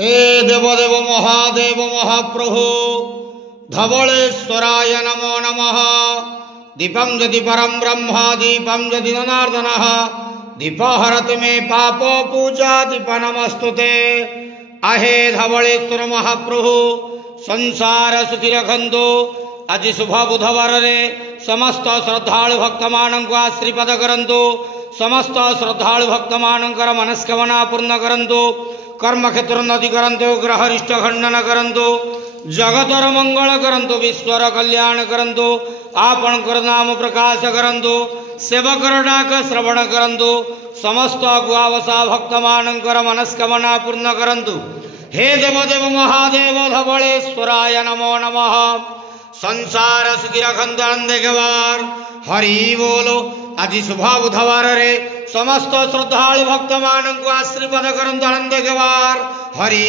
हे देवदेव महादेव महाप्रभु धवलेश्वराय नमो नमः। दीपं यदि परं ब्रह्म दीपं यदि जनार्दनः दीपहरति मे पापो पूजा दीप नमस्तुते। आहे धवलेश्वर महाप्रभु संसार सुखी रखंतु। आज शुभ बुधवार रे समस्त श्रद्धालु भक्त मानक आशीर्वाद करंतु। समस्त श्रद्धालु भक्त मानकर मनस्कामना पूर्ण करंतु। कर्म क्षेत्र उन्नति करंतु। ग्रह रिष्ट खंडन करंतु। जगतर मंगल करंतु। विश्वर कल्याण करंतु। आपणकर नाम प्रकाश करंतु। सेवकर डाक श्रवण करंतु। समस्त गुआवसा भक्त मानकर मनस्कामना पूर्ण करंतु। हे देवदेव महादेव धवलेश्वराय नमो नमः। संसार सुखी रखंतु आनंद गवार हरि बोलो। आज शुभ बुधवार रे समस्त श्रद्धालु भक्त मानक आशीर्वाद करंतु आनंद गवार हरि।